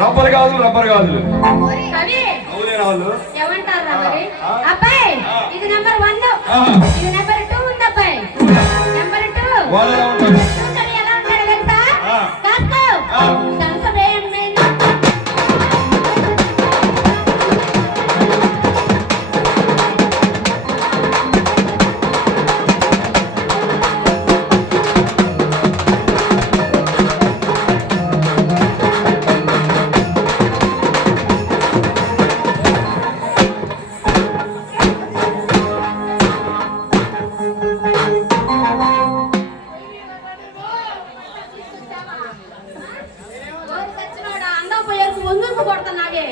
Rubber గాజులు rubber గాజులు కవి అవునేనా వాళ్ళు ఏమంటారా మరి అబ్బాయి ఇది నెంబర్ 1 ఇది నెంబర్ 2 ఉంది అబ్బాయి నెంబర్ 2 వాళ్ళు ఎలా ఉంటారు ఎలా ఉంటారో తెలుసా కాస్కో సంసవేయం మెయిన్ కొడుతున్నావే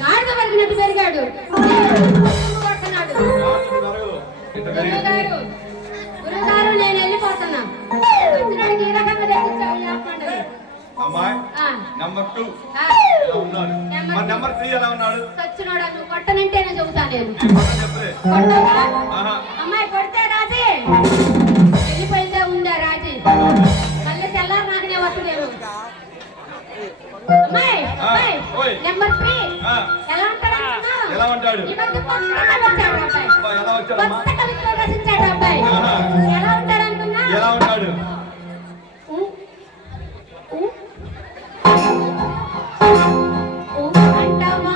గాడిద వరిగినట్టు పెరిగాడు కొడుతున్నాడు గురుగారు నేను వెళ్ళిపోతున్నా వచ్చినాడికి ఈ రకంగా తెచ్చావు చెప్పండి అమ్మాయి నెంబర్ 2 నెంబర్ 3 ఎలా ఉన్నాడు సచ్చినోడా నువ్వు కొట్టనంటేనే చెబుతా నేను అమ్మాయి కొడితే రాజీ వెళ్ళిపోయిందే ఉందా రాజీ మళ్ళీ తెల్లారు నాకనే వస్తుందేమో అమ్మాయి నెంబర్ 3 ఎలా ఉంటాడు ఎలా ఉంటాడు ఈ మధ్య కొత్తగా వచ్చాడు అబ్బాయి ఎలా వచ్చాడు కొత్త కవిత్వం రచించాడు అబ్బాయి ఎలా ఉంటాడు అనుకున్నా ఎలా ఉంటాడు అంటావా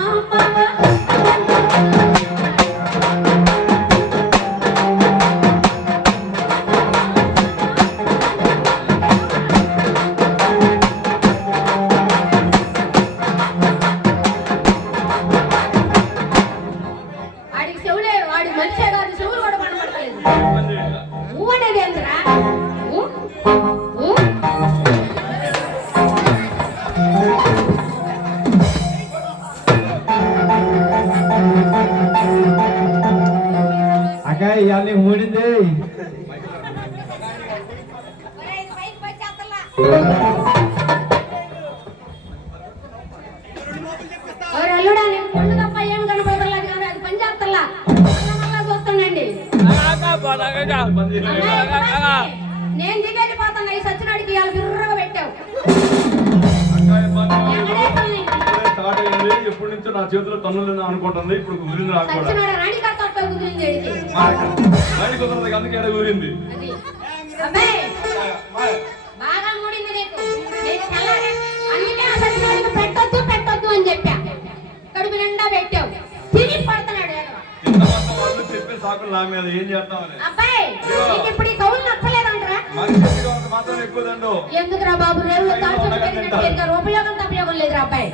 వాడికి చెవులే వాడి మనిషే కాదు చెవులు కూడా కనబడలేదు ఊ అనేది ఏంద్రా అక్క ఇవాళ ఊడింది నేను దిగెళ్ళిపోతున్నా ఈ సచ్చినాడికి ఇవాళ బిర్రగా పెట్టావు ఎప్పటి నుంచో నా చేతిలో తన్నులు అనుకుంటుంది ఇప్పుడు కుదిరింది నాకు కూడా సచ్చినాడు రాణి కట్ట కుదిరింది రాణి కుదరదు అందుకే ఆడ కుదిరింది అబ్బాయి బాగా మూడింది నీకు అందుకే ఆ సచ్చినాడికి పెట్టొద్దు పెట్టొద్దు అని చెప్పా కడుపు నిండా పెట్టావు తిరిగి పడుతున్నాడు చెప్పే సాకులు నా మీద ఏం చేస్తామని అబ్బాయి నీకు ఇప్పుడు ఈ కౌలు నచ్చలేదంటరా మాత్రం ఎక్కువదండు ఎందుకురా బాబు రేపు ఉపయోగం తప్పయోగం లేదురా అబ్బాయి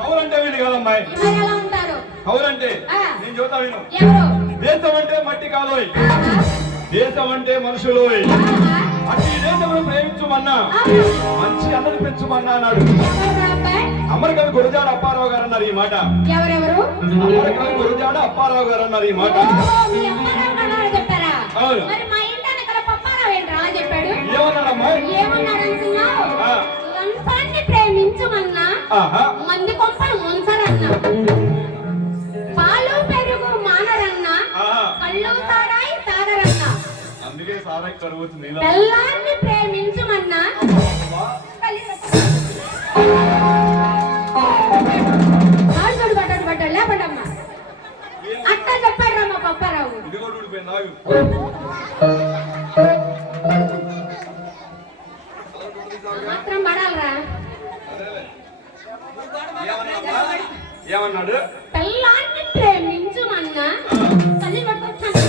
కౌలంటే వీళ్ళు కాదమ్మాయి మరి ఎలా ఉంటారు కౌలంటే నేను చెబుతా విను ఎవరు దేశం అంటే మట్టి కాదోయ్ దేశం అంటే మనుషులోయ్ అట్టి దేశమును ప్రేమించుమన్నా మంచి అన్నది పెంచుమన్నా అన్నాడు అమరకవి గురజాడ అప్పారావు గారు అన్నారు ఈ మాట ఎవరెవరు అమరకవి గురజాడ అప్పారావు గారు అన్నారు ఈ మాట అవును ఏమన్నాడమ్మా లంచాన్ని ప్రేమించుమన్నా మంది కొంపలు ముంచరన్నా పాలు పెరుగు మానరన్నా కళ్ళు తాడాయి తాగరన్నా అందుకే సారాయి కరువుతుంది బెల్లాన్ని ప్రేమించుమన్నా ఆడుచోడు పడ్డాడు లేపడమ్మా అట్టా చెప్పాడు రా మా పప్పారావు ఇది కూడా ఊడిపోయింది నాగు మాత్రం పడాలరా ఏమన్నాడు పెళ్ళాన్ని ప్రేమించుమన్నా తల్లి పట్టుకొచ్చాను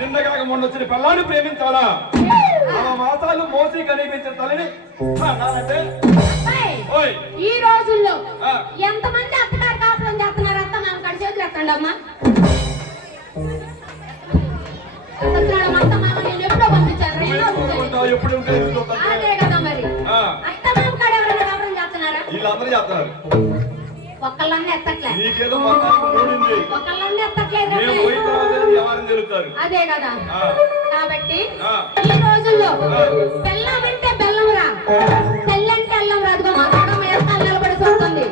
నిన్న కాక మొన్న వచ్చిన పిల్లాన్ని ప్రేమించాలా 6 మాసాలు మోసి కనిపించిన తల్లిని ఈ రోజుల్లో ఎంతమంది అత్తగారు కాపురం చేస్తున్నారు అత్త మేము కడి చేతులు ఎత్తండి అమ్మా నేను ఎప్పుడో పంపించాను అదే కదా మరి అత్త మేము కాడ ఎవరైనా కాపురం చేస్తున్నారా వీళ్ళందరూ చేస్తున్నారు ఒకళ్ళన్నీ ఎత్తట్లే ఒకళ్ళన్నీ ఎత్తట్లేదు అదే కదా కాబట్టి ఈ రోజుల్లో బెల్లం అంటే బెల్లం రా తెల్లంటే అల్లం రాదుగా మా తోట వేస్తాను నిలబడి చూస్తుంది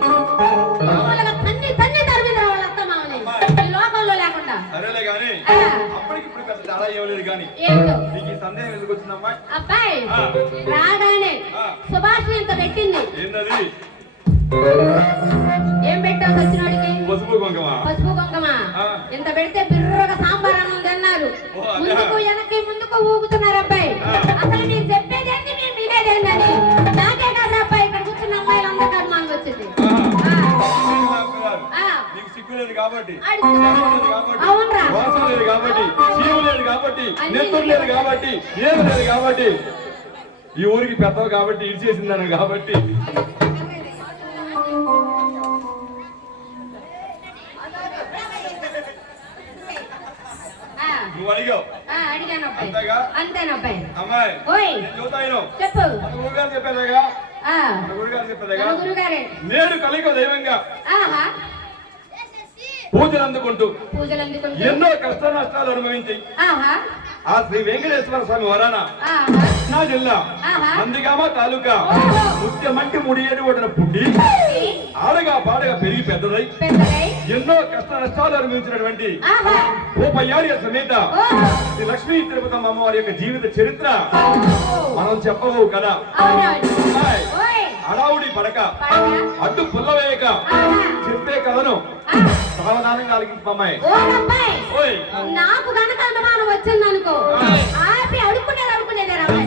తన్ని తన్ని తరిమింది రా వాళ్ళ అత్త మామని ఈ లోకంలో లేకుండా సరేలే గానీ అప్పటికిప్పుడు పెద్ద తేడా ఇవ్వలేదు కానీ ఏంటో నీకు ఈ సందేహం ఎందుకు వచ్చింది వచ్చింది అమ్మాయి? అబ్బాయి ఆ. రాగానే ఆ. సుభాష్ ఇంత పెట్టింది. ఏంటది? ఏం పెట్టావు సచ్చినోడికి? పసుపు కుంకుమ. పసుపు కుంకుమ. ఆ. ఇంత పెడితే బిర్రగా సాంబార్ అన్నం తిన్నారు. ఓ, అదా? ముందుకు వెనక్కి ముందుకు ఊగుతున్నారు అబ్బాయి. ఆ. అసలు మీరు చెప్పేదేంటి మీరు వినేదేంటని నాకే కాదు అబ్బాయి ఇక్కడ కూర్చున్న అమ్మాయిలందరికీ అనుమానం వచ్చింది. నీకు సిగ్గు లేదు కాబట్టి, ఆడి- శరం లేదు కాబట్టి, అవునురా. వాసన లేదు కాబట్టి, చీము లేదు కాబట్టి, నెత్తురు లేదు కాబట్టి, ఏమి లేదు కాబట్టి, ఈ ఊరికి పెద్దవి కాబట్టి ఇడిచేసిందను కాబట్టి ఆ. నువ్వు అడిగావు. అడిగాను అబ్బాయి. అంతేగా? అంతేనబ్బాయి. అమ్మాయి ఓయ్ నేను చూతాను. చెప్పు. మన గురుగారు చెప్పేదేగా, ఆ. మన గురుగారు చెప్పేదేగా, మన గురుగారే. నేడు కలిగ దైవంగా ఆహా. పూజలు అందుకుంటూ పూజలు అందుకుంటూ. ఎన్నో కష్ట నష్టాలు అనుభవించి ఆహా. ఆ శ్రీ వెంకటేశ్వర స్వామి వరాన ఆహా. నా జిల్లా ఆహా. నందిగామ తాలూకా ఓహో. ముత్యమంటి ముడియేడు ఒడిన పుట్టి ఆడగా పాడగా పెరిగి పెద్దదై పెద్దలై. ఎన్నో కష్ట నష్టాలు అనుభవించినటువంటి ఆహా. భూపయ్యారి సమేత ఓహో. శ్రీ లక్ష్మీ తిరుపతమ్మ అమ్మవారి యొక్క జీవిత చరిత్ర ఓహో. మనం చెప్పవు కదా. అవునవును. అమ్మాయి, ఓయ్. అడావుడి పడక పడక. అడ్డు పుల్లవేయక ఆహా. చెప్పే కథను ఆ. సావధానంగా అలిగించమ్మాయి. ఓ అబ్బాయి. ఓయ్ నాకు గనక అనుమానం వచ్చిందనుకో ఆపి అడుక్కునేది అబ్బాయి.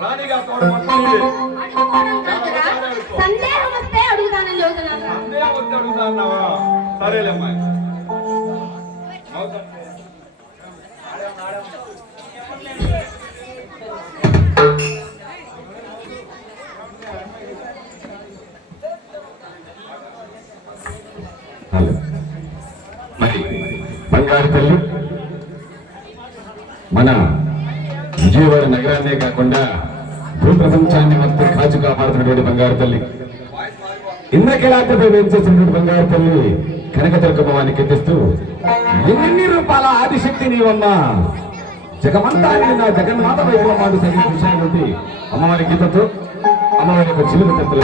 రాణిగా తోడ మొత్తం నీదే. అడుక్కోవడం కాదురా. సందేహం వస్తే అడుగుతానని చెబుతున్నాను రా. అంతే వచ్చి అడుగుతా అన్నావా? సరేలే అమ్మాయి. అవుతా. మరి బంగారు తల్లి మన విజయవాడ నగరాన్నే కాకుండా భూప్రపంచాన్ని మొత్తం కాచు కాపాడుతున్నటువంటి బంగారు తల్లి, ఇంద్రకీలాద్రిపై వేయించేసినటువంటి బంగారు తల్లి కనకదుర్గమ్మవాన్ని కీర్తిస్తూ ఎన్ని రూపాయల ఆదిశక్తి నీవమ్మా, జగమంతా నా జగన్మాత వైభవమాడు సంగీత విషయాన్ని అమ్మవారి గీతతో అమ్మవారి యొక్క చిలుక తెత్తలు